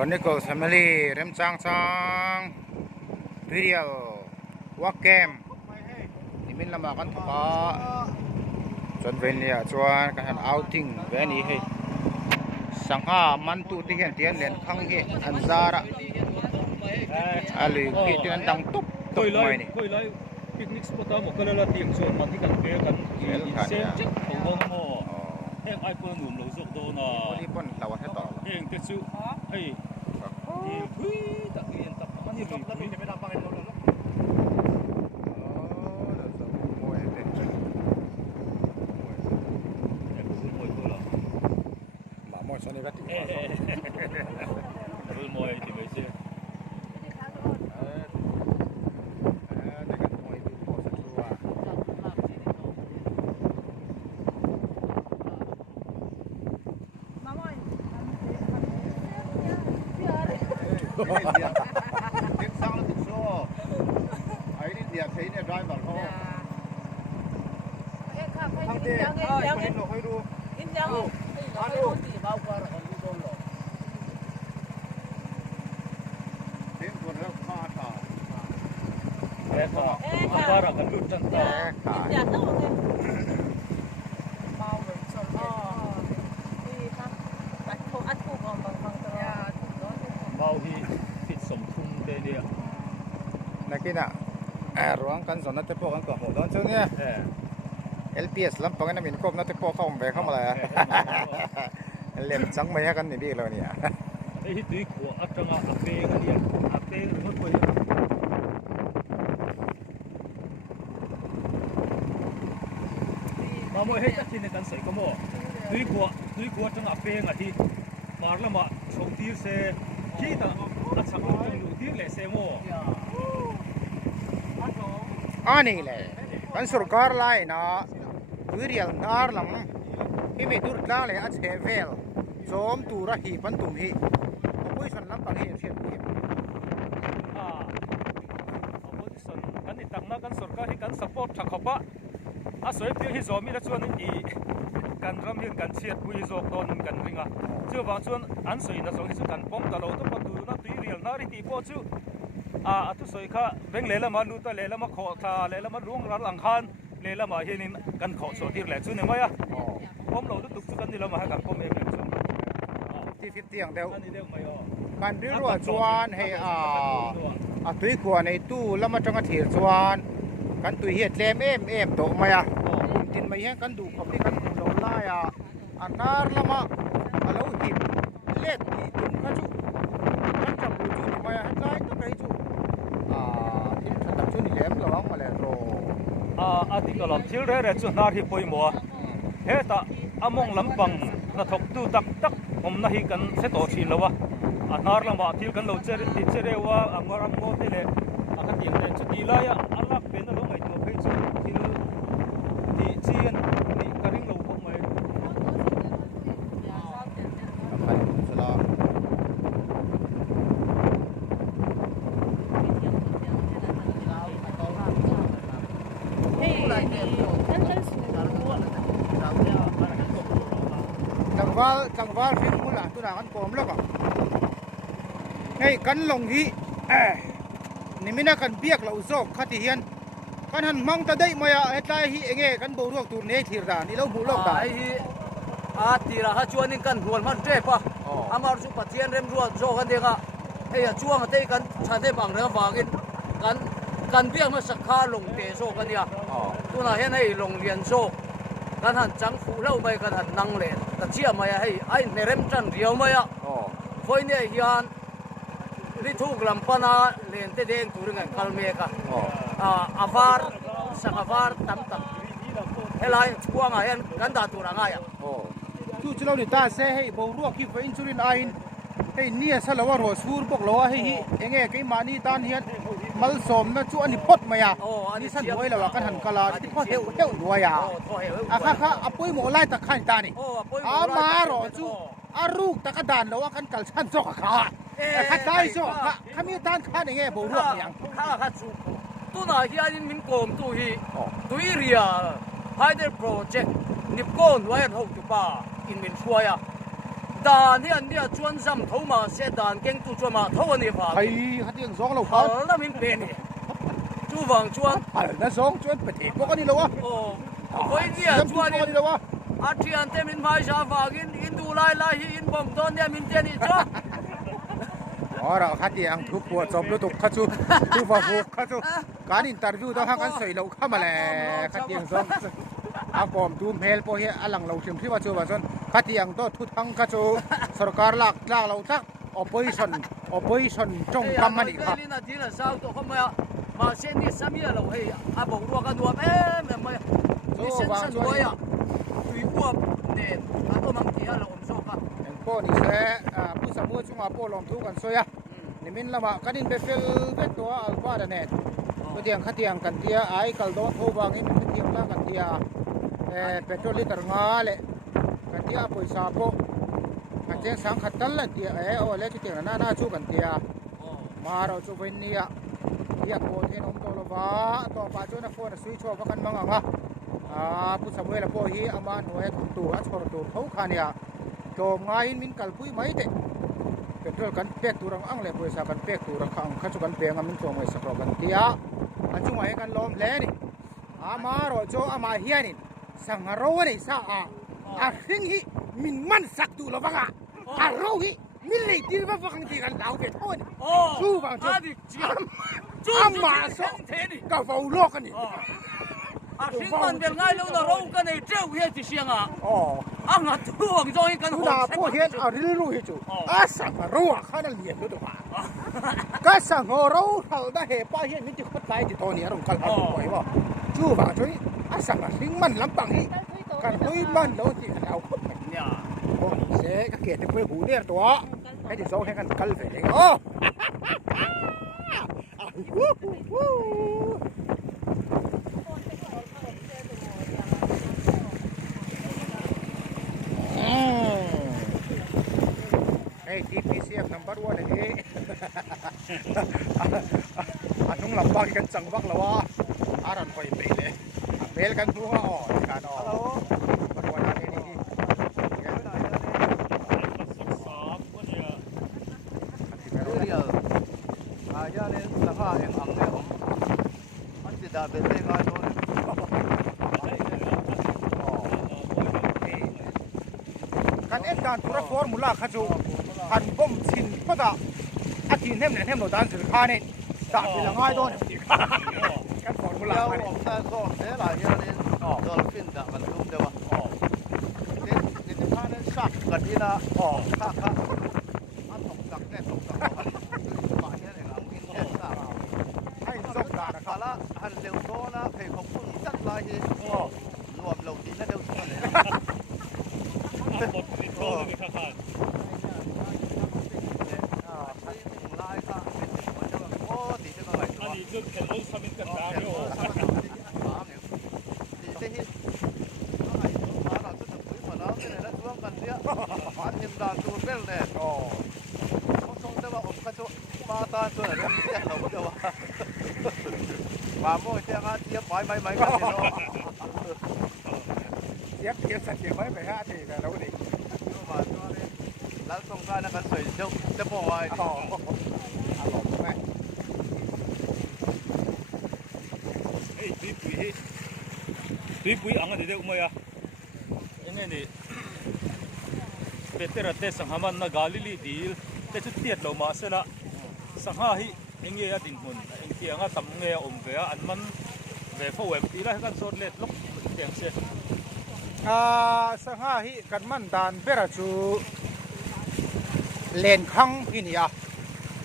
Chronicles Family rem chang chang video walk game ni min lama kan thapa chon ven lia chuan kan han outing ve ni he sangha man tu ti hian tian len khang hi an zara ali ki tin dang tup tup mai ni koi lai picnic spot mo kala la tiang chuan man hi kan pe kan sem chet thong mo hem ai pon num lo zok do na ni pon lawa he to heng te chu ai ni hui ta ien ta ani ri hui ne da pang lo lo cho nên rất rồi mồi thì mới xem tiếng sau là tiếng số ấy đi điệp thấy này drive vào thôi thằng tê hình nó hơi đu Aduh, bawar kan dulu. Tim kurang mata. Bawar kan dulu contoh. Ya tahu kan. Mau bersol. Di kan. Tak kau aku ngomong tu. Ya, Mau hi fit som thun de dia. Nak kena. Ruang kan zona tepo kan kau don tu ni. LPS ลำปางนั้นมีครบนะที่พอเข้าไปเข้ามาเลยเล่มจังไม่ให้กันนี่ดีเลยเนี่ยไอ้ที่ตุยขัวอัดจังอ่ะอัดเปกันเนี่ยอัดเปหรือว่าตุยมาโมให้จัดที่ในการใส่ก็โมตุยขัวจังอ่ะเปงอ่ะที่มาแล้วมาชงตีเสที่ต่างอัดสังกัดจังดูที่เละเสโมอันนี้เลยกันสุรการไล่นะวิริยนอาร์ลังที่มีตุรกาเลยอัจเชเวลโจมตูระหีปันตุมหีผู้ชนลำปางเฮียเชียนเฮียopposition กันนี่ตั้งมากันสุรการที่กัน support ทักขบะสวยเพียงที่โจมีและชวนอีกันรำเรียนกันเชียดวิโจกตอนกันริงอ่ะเชื่อว่าชวนอันสวยนะสองที่สุดกันป้องตลอดต้องมาดูนะตุยเรียลนาริตีพอชูทุสวยค่ะเบ่งเล่ละมาลูตาเล่ละมาขอทาเล่ละมาร่วงรัดหลังคานเล่ละมาเฮียนินกันขอสวดที่แหลกชุนเนี่ยไหมอ่ะผมเราตุกกันนี่เรามาให้กันผมเองชุนที่ฟิตเตียงเดียวอันนี้เดียวไม่อ๋อการดื้อรัวจวนให้ตุยขวในตู้แล้วมาจังกะเถียจวนกันตุยเฮียเลมเอ็มโตมาอ่ะคุณตินมาเฮียกันดูขอบที่กันโดนไล่อันนาร์ละมาเราหิบเล็ดที่ตุนกันจุกันจับปูจุมาอ่ะไล่ก็ไปจุที่ฉันตัดชุนเหลี่ยมระวังมาเลยโรอาทิตย์ก็หลับชิลเร่จุนาที่ป่วยมัวเฮตาอมงลำปังนาทบตู้ตักผมนาฮิกันเสตโตชินแล้ววะนาร์ลำบากที่กันเราเจอติดเจอว่าอังวรำโมเตเลกันยังเดินจุดดีเลยอัลลักเป็นอะไรไม่ตัวเพชรที่เชียนนี่กระดิ่งเราพวกไม่จังหวะฟิล์มมุลาตัวนั้นกลมแล้วก็ไงกันลงที่นี่ไม่น่ากันเบียกเราโซกขัดเฮียนกันหันมังตะได้มาเฮ็ดไรฮีเองกันบูรวกตัวนี้ทีระนี่เราบูรวกได้ทีระฮัจวนนี่กันหัวมันเจ็บปะอามาสุปัจเจียนเริ่มรัวโจกันเด็กอ่ะไอ้ช่วงเตะกันชาเตะบังเรื่องฝากันเบียกมาสักขาลงเตะโซกันเนี่ยตัวนั้นเห็นไอ้ลงเรียนโซกันหันจังฟูเล่าไปกันหันนั่งเล่นแต่เชี่ยมาให้ไอ้เนเรมจันเดียวมาอ่ะคอยเนี่ยยันนี่ทุกลำปนาเล่นเตะเด้งตัวเรื่องกัลเมกะอาฟาร์สังอาฟาร์ตั้มเฮ้ยไรช่วงอะไรกันด่าตัวง่ายอ่ะจู่เราดิตาเซ่ให้บูรวกที่ฟินซูรินไอน์ให้เนี่ยสละว่าหัวสูรบอกเราให้เองไอ้มานี่ตานเฮียมัลสมนะจู่อันนี้พดมาอ่ะนี่สั่นไว้แล้วกันหันกะลาที่พ่อเหี้ยวด้วยอ่ะค่ะปุ้ยหมอไล่ตะขันตานี่มารอจู่รูกตะกระดานแล้วกันกัลชันโจกขาขัดได้โจขามีตานขันยังไงบูรวกอย่างข้าจู่ตัวไหนที่อันนี้มินโกมตัวฮีตัวอีเรียไฮเดอร์โปรเจกต์นิปโก้นไว้หัวจุป้าอินเวนชัวร์ ด่านที่อันเนี้ยชวนซ้ำเท่ามาเสียด่านเก่งตัวชวนมาเท่านี้ฝ่า ไอ้ฮัดยังสองเรา เขา เขา แล้วมันเป็นจูวังชวน นั่นสองชวนประเทศพวกนี้แล้ววะ โอ้โหเนี่ยชวน นี่แล้ววะ อาทิตย์เต็มอินพายชาฝากอินดูไล่อินบอมตอนเนี้ยมินเจนี่จ้า อ๋อเราฮัดยังทุกปวดสมรู้ตุกขจูทุกฝ่าฟุกขจูการอินเตอร์วิวต้องหากันสวยเราเข้ามาแล้วฮัดยังสองอากอมตูมเฮลโปเฮอลังเราชิมที่ว่าจูว่าจนฮัดยังโตทุทังขจูสรการลักเราทักopposition จงกำมันอีกครับ นี่นะทีละสาวตัวเขามาเส้นนี่สามีเราให้อาบอกรัวกันรัวไม่นี่เส้นสันด้วยอ่ะตุยอ้วกเด่นอาตัวมังคีเราอมโซกะ en po ni se pu samu chunga po lom thu kan soya nimin lama kanin be fel be to alpa da net to diang khatiang kan tia ai kal do tho bangin khatiang la kan tia petrol liter nga le kan tia poisa po kan chen sang khatal la tia o le chu tiang na chu kan tia ma ro chu ben nia tia ko then om to lo ba to pa chu na phone switch off kan manga nga pu samu la po hi ama no he tu a chor tu thau khania to ngain min kalpui mai te petrol kan pek turang ang le poisa kan pek turang khang khachu kan pe ngamin to mai sakro kan tia anchu mai kan lom le ni ama ro cho ama hianin sangaro ni sa a hring hi min man sak tu lo banga a ro hi min le ti ba fakang ti kan lau pe thon chu bang chu ama so ka fau lo kan ni xin man về ngay lâu là râu cái này treo hết thì xiang à ăn à tuồng rồi cái hủ đà po hian a ri lu hi chu a sang ro a khana lian lo do ba ka sang ro hal da he pa hian min ti khot lai ti to ni ro kal ha ko bo chu ba choi a sang a hring man lam pang hi kan hui man lo ti kan au khot ya ko se ka ke te pwe hu der toให้ti so he kan kal ve le o hey DPCF number 1 ni anong lambak kan changbak lawa aran koi pele bel kan tu ha kan hello parwa na ni ni real ya ne saka em ang ne om an ti da be te ga to kan em dan pura formula khachu kan bom chin pada atin hem ne hem no dan sir kha ne da bi la ngai don kan formula ya ma om ta so se la ya ne dolphin da man tum de wa ni ni ti pa ne sak ka di na kha an tok sak ne tok sak ma ya ne ang in ne sa hai sok da na kha kala han leu to na phei khop kun tat la hi rwam lo ti na deu su ne หมดติดโลเลยค่ะค่ะ อันนี้เรื่องแข่งรถทำเป็นกันดาเดียวมาโม่เจ้าเทียบไปไหมกันเนาะ เทียบสัตว์เทียบไว้ไป5ทีแต่เราดิ มาตัวนี้แล้วสงการนั้นสวยจะบอกว่า อ๋ออารมณ์แม่ เฮ้ยปุยอังอะไรเดี๋ยวมาอ่ะยังไงนี่เป็ดเตอร์เตสังหามันน่ะกาลิลีดีลแต่จุดเตียดเรามาเสละสังหาฮิเองเงียดินหุ่นเองเทียงอ่ะตำเงียอมเวียอันมันเวฟเวฟตีละให้กันโซนเล็ดลกเตียงเสีย สังหาฮิกันมันดานเบราจูเลนคังฮินี่อ่ะ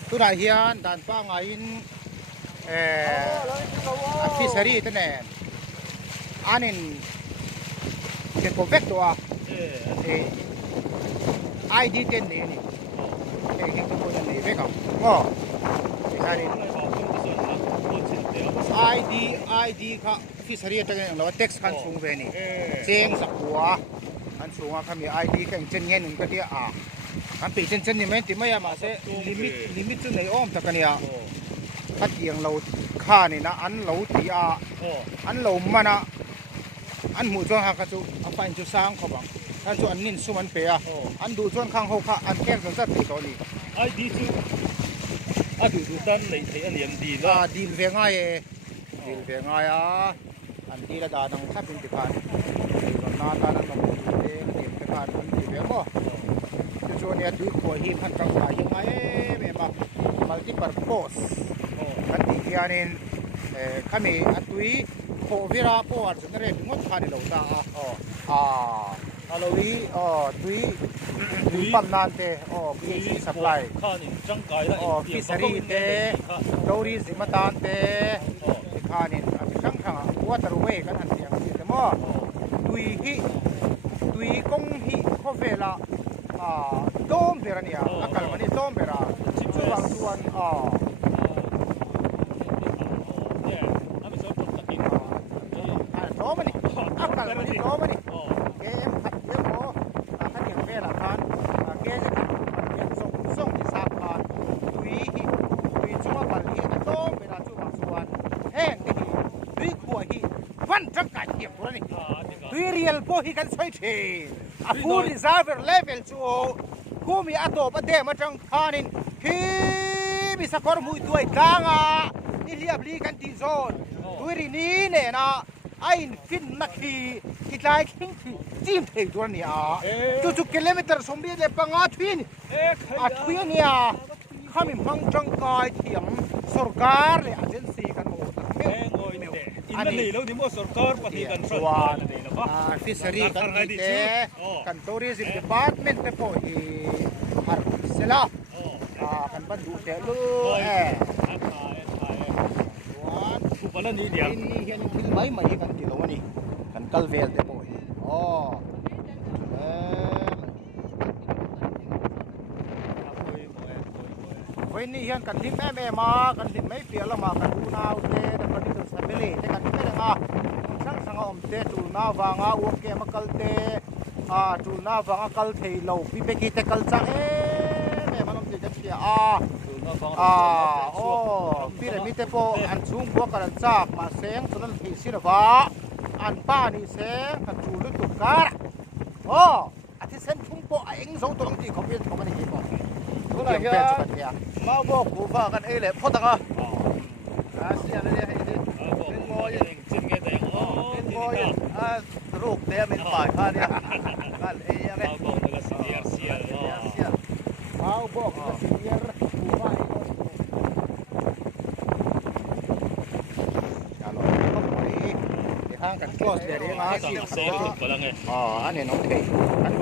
ตุนายเฮียนดานป้าไงอินฟิชารีตั้งแต่อันนี้เด็กผมเวกตัวไอดีเต็นนี่นี่เห็นทุกคนนี่เวกอ่ะอ๋อฟิชารีID ค่ะฟิชารีตั้งแต่เราเท็กซ์คันสูงเวนี่เชียงสักหัวคันสูงอ่ะเขามี ID กันเช่นเงี้ยหนึ่งก็เดียอันปีเช่นนี่ไม่ติดไม่ยามาเสลิมิตจุดไหนอ้อมตะกันเนี่ยคัดเอียงเราค่านี่นะอันเราตีอันเรามันนะ อันหมู่จวนหากระจุอันไปจุสร้างเขาบังถ้าจวนนินสุมันเปียอันดูจวนข้างเขาค่ะอันแก้มจนจะตีตัวนี้ ไอ้ดีจูดูด้านในไทยอันเลียนดีละ ดีลเวียง่ายดีลเวียง่ายอันดีละดานังทับเป็นติพันตอนนาตานังมันเดียติพันมันดีเวียก็จวนเนี่ยดูตัวหิมพันกลางกายยังไงเม่มามัลติเพอร์โพสกันดีที่อันนี้ขมีอัตุยโควิราโพอาร์จุนเร่งดพันในโลกตาฮัลโหลตุยปั๊มนานเตพีซีซัพพลายข้านี่จังกายละฟิสรีเตโดรีซิมาตานเตข้านี่อันจังข้างวัตรุเวกันอันเดียงแต่มอตุยกงฮิโคเวลาโดมเบรานี่อักขมันนี่โดมเบราช่วยบางส่วนเนี่ยนั่นเป็นส่วนตะกี้โดมมันนี่อักขมันนี่โดมมันนี่เอ็มขัดเยอะโมขัดอย่างเวลาทานเกจะส่งที่สามพันตุยชัวบัลลีโดมเวลาช่วยบางส่วนแห้งนี่ตุยขัวฮิวันจังการเก็บตัวนี่ตุยเรียลโพฮิกันสวยเทอะฟูริซาเวอร์เลเวลชัวกูมีอัตโตปะเดมาจังทานินฮีมีสกอร์มุยตัวกลางนี่เรียบลีกันที่โซนตุยรีนี่เนี่ยนะไอ้ฟินนักขี่ที่ไล่ขิงที่จิ้มเทตัวนี้จุดกิโลเมตรสมบีเลยปังอาทวินทวินเนี่ยข้ามีมังจังกายเทียมสุรการเลยเอเจนซี่กันหมดอันนี้แล้วนี่มั่วสุรการปฏิกันส่วนฟิชรีกันนี่เตกันทัวริซึมดีพาร์ตเมนต์เตโพอีฮาร์เซล่ากันบันดูเตลูผู้บอลนี่เดียวนี่เห็นที่ไม่กันที่เราวันนี้กันกัลเวลเตโพอีวันนี้เห็นกันที่แม่มากันที่ไม่เปลี่ยนละมากันดูนาวเตแต่กันที่ดูสันเบลีแต่กันที่ไม่ได้ช่างสังอมเตจูนาวางอวกเกมกัลเตจูนาวางกัลเทโลปีเบกิเตกัลจังแม่มันอมเตจะเสียพี่เรมิเตโปอันซุงบวกกันจากมาเสียงสุนันทิศิรวะอันป้านี่เสียงกันจูลุตุการอาทิตย์เส้นชุ่มโปเองส่งตัวที่เขาเป็นเขาไม่ได้กี่คนก็เลยจะมาบอกกูฟ้ากันเอเลยพ่อตาเสียเลยให้ดิเป็นงอยจริงแกแต่เป็นงอยลูกเตี้ยเป็นป่ายข้าเนี่ยกันเอ้ยังไงบอกเลยเสียเขาบอกว่าเสียกูว่าอย่าหลอกเขาไปเดี๋ยวทางกันคลอสเดี๋ยวนี้มาสิอันนี้น้องเทอัน